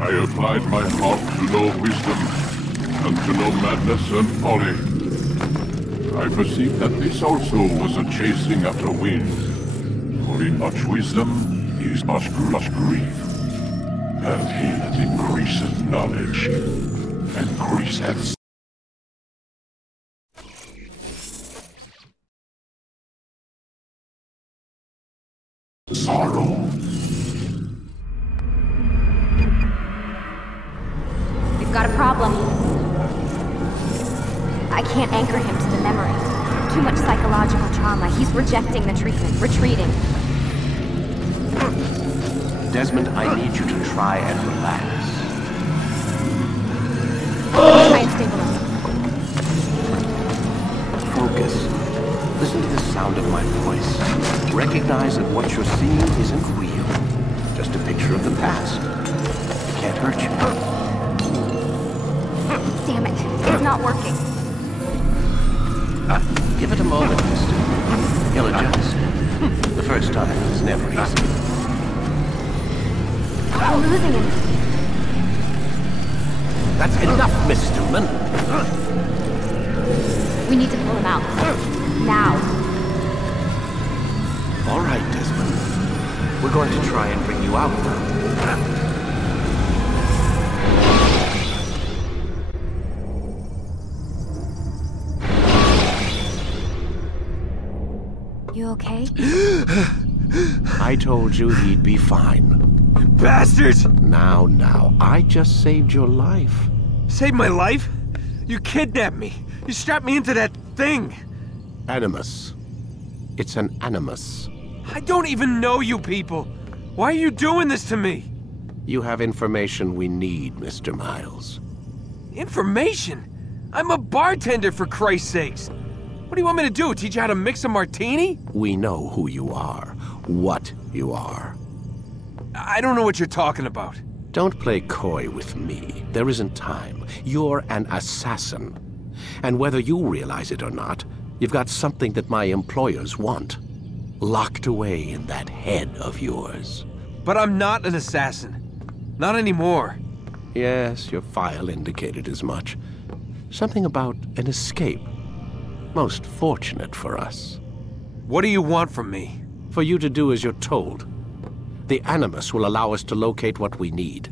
I applied my mark to know wisdom, and to know madness and folly. I perceived that this also was a chasing after wind. For in much wisdom is much grief. And he that increaseth knowledge, increaseth sorrow. We've got a problem. I can't anchor him to the memory. Too much psychological trauma. He's rejecting the treatment, retreating. Desmond, I need you to try and relax. Try and stabilize. Focus. Listen to the sound of my voice. Recognize that what you're seeing isn't real. Just a picture of the past. It can't hurt you. Damn it. It's not working. Give it a moment, mister. He'll adjust. The first time is never easy. We're losing him. That's enough, Miss Stillman. We need to pull him out. Now. All right, Desmond. We're going to try and bring you out now. You okay? I told you he'd be fine. Bastards! Now, I just saved your life. Saved my life? You kidnapped me. You strapped me into that thing. Animus. It's an animus. I don't even know you people. Why are you doing this to me? You have information we need, Mr. Miles. Information? I'm a bartender, for Christ's sakes. What do you want me to do? Teach you how to mix a martini? We know who you are, what you are. I don't know what you're talking about. Don't play coy with me. There isn't time. You're an assassin. And whether you realize it or not, you've got something that my employers want. Locked away in that head of yours. But I'm not an assassin. Not anymore. Yes, your file indicated as much. Something about an escape. Most fortunate for us. What do you want from me? For you to do as you're told. The Animus will allow us to locate what we need.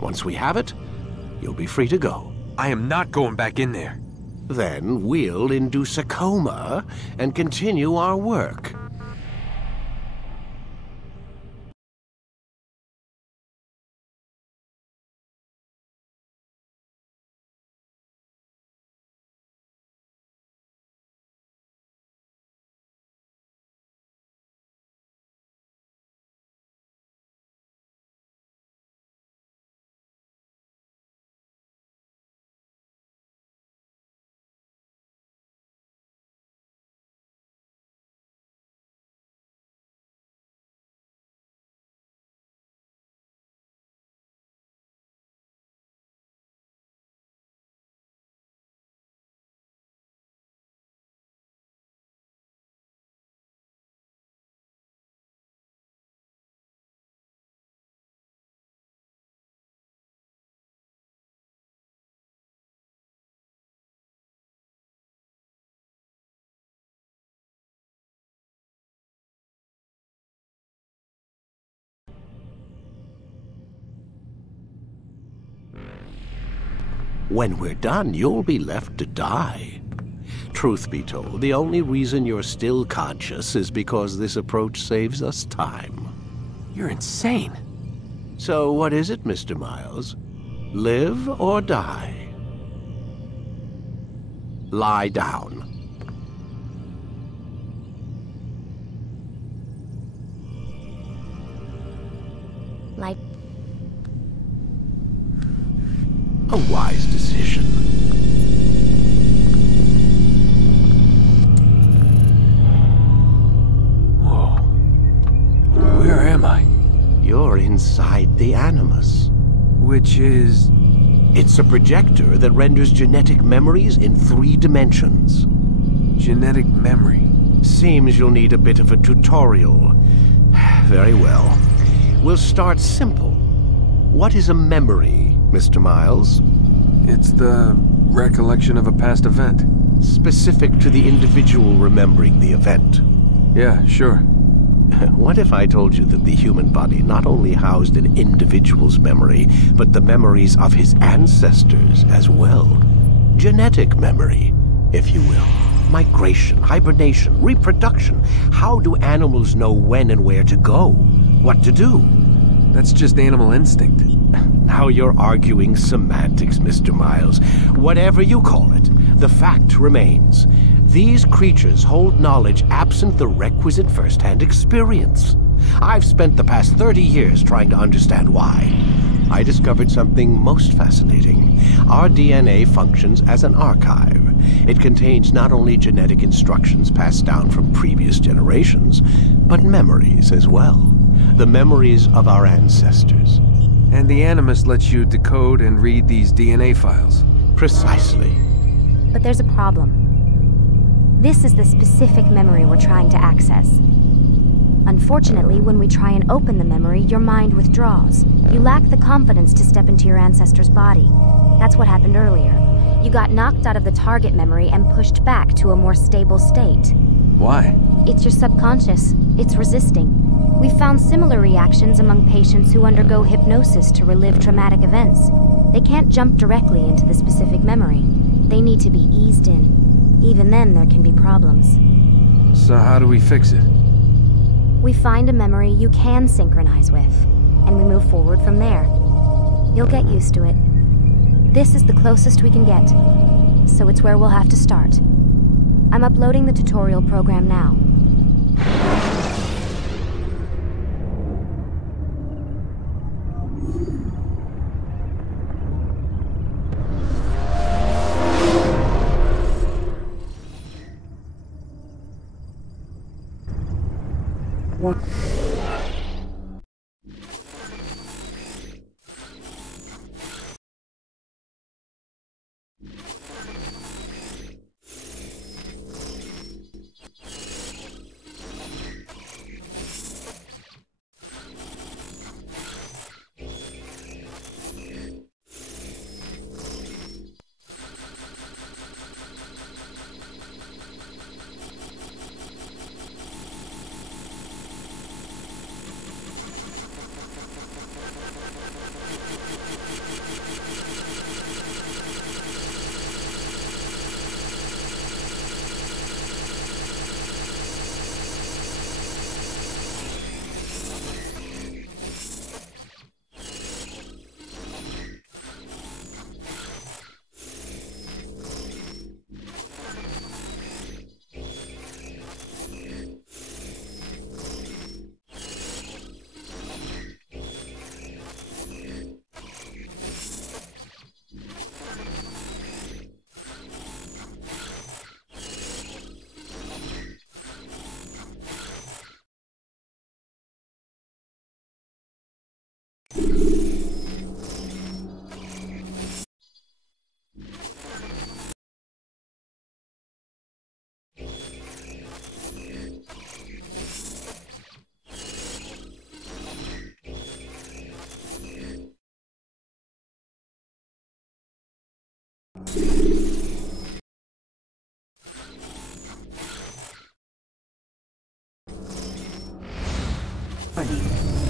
Once we have it, you'll be free to go. I am not going back in there. Then we'll induce a coma and continue our work. When we're done, you'll be left to die. Truth be told, the only reason you're still conscious is because this approach saves us time. You're insane. So what is it, Mr. Miles? Live or die? Lie down. Like... A wise decision. Whoa. Where am I? You're inside the Animus. Which is... It's a projector that renders genetic memories in 3 dimensions. Genetic memory. Seems you'll need a bit of a tutorial. Very well. We'll start simple. What is a memory, Mr. Miles? It's the recollection of a past event. Specific to the individual remembering the event. Yeah, sure. What if I told you that the human body not only housed an individual's memory, but the memories of his ancestors as well? Genetic memory, if you will. Migration, hibernation, reproduction. How do animals know when and where to go? What to do? That's just animal instinct. Now you're arguing semantics, Mr. Miles. Whatever you call it, the fact remains. These creatures hold knowledge absent the requisite first-hand experience. I've spent the past 30 years trying to understand why. I discovered something most fascinating. Our DNA functions as an archive. It contains not only genetic instructions passed down from previous generations, but memories as well. The memories of our ancestors. And the Animus lets you decode and read these DNA files. Precisely. But there's a problem. This is the specific memory we're trying to access. Unfortunately, when we try and open the memory, your mind withdraws. You lack the confidence to step into your ancestor's body. That's what happened earlier. You got knocked out of the target memory and pushed back to a more stable state. Why? It's your subconscious. It's resisting. We found similar reactions among patients who undergo hypnosis to relive traumatic events. They can't jump directly into the specific memory. They need to be eased in. Even then, there can be problems. So how do we fix it? We find a memory you can synchronize with, and we move forward from there. You'll get used to it. This is the closest we can get, so it's where we'll have to start. I'm uploading the tutorial program now. Warning.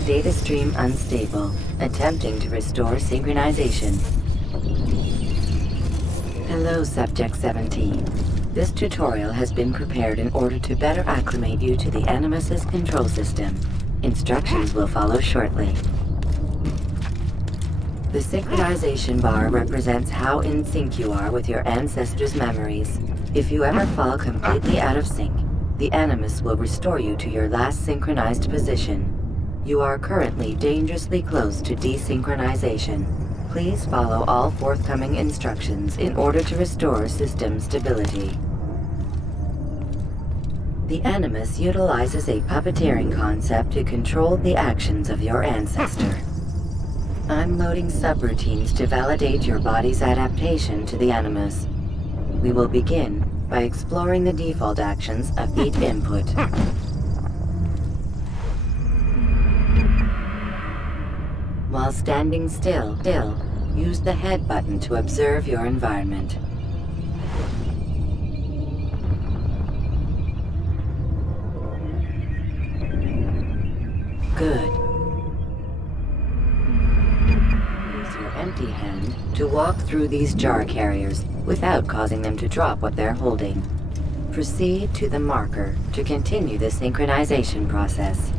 Data stream unstable. Attempting to restore synchronization. Hello, Subject 17. This tutorial has been prepared in order to better acclimate you to the Animus's control system. Instructions will follow shortly. The synchronization bar represents how in sync you are with your ancestors' memories. If you ever fall completely out of sync, the Animus will restore you to your last synchronized position. You are currently dangerously close to desynchronization. Please follow all forthcoming instructions in order to restore system stability. The Animus utilizes a puppeteering concept to control the actions of your ancestor. I'm loading subroutines to validate your body's adaptation to the Animus. We will begin by exploring the default actions of each input. While standing still, use the head button to observe your environment. Good. Use your empty hand to walk through these jar carriers without causing them to drop what they're holding. Proceed to the marker to continue the synchronization process.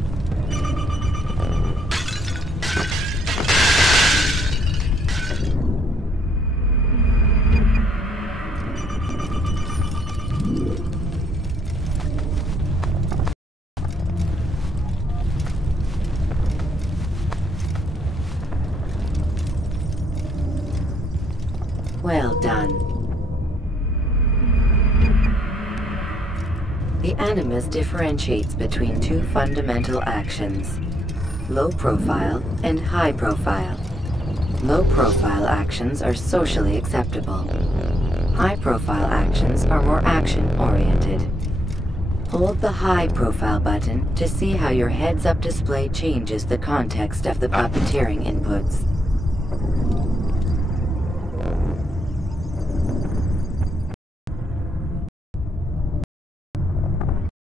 Well done. The Animus differentiates between two fundamental actions: low profile and high profile. Low profile actions are socially acceptable. High profile actions are more action-oriented. Hold the high profile button to see how your heads-up display changes the context of the puppeteering inputs.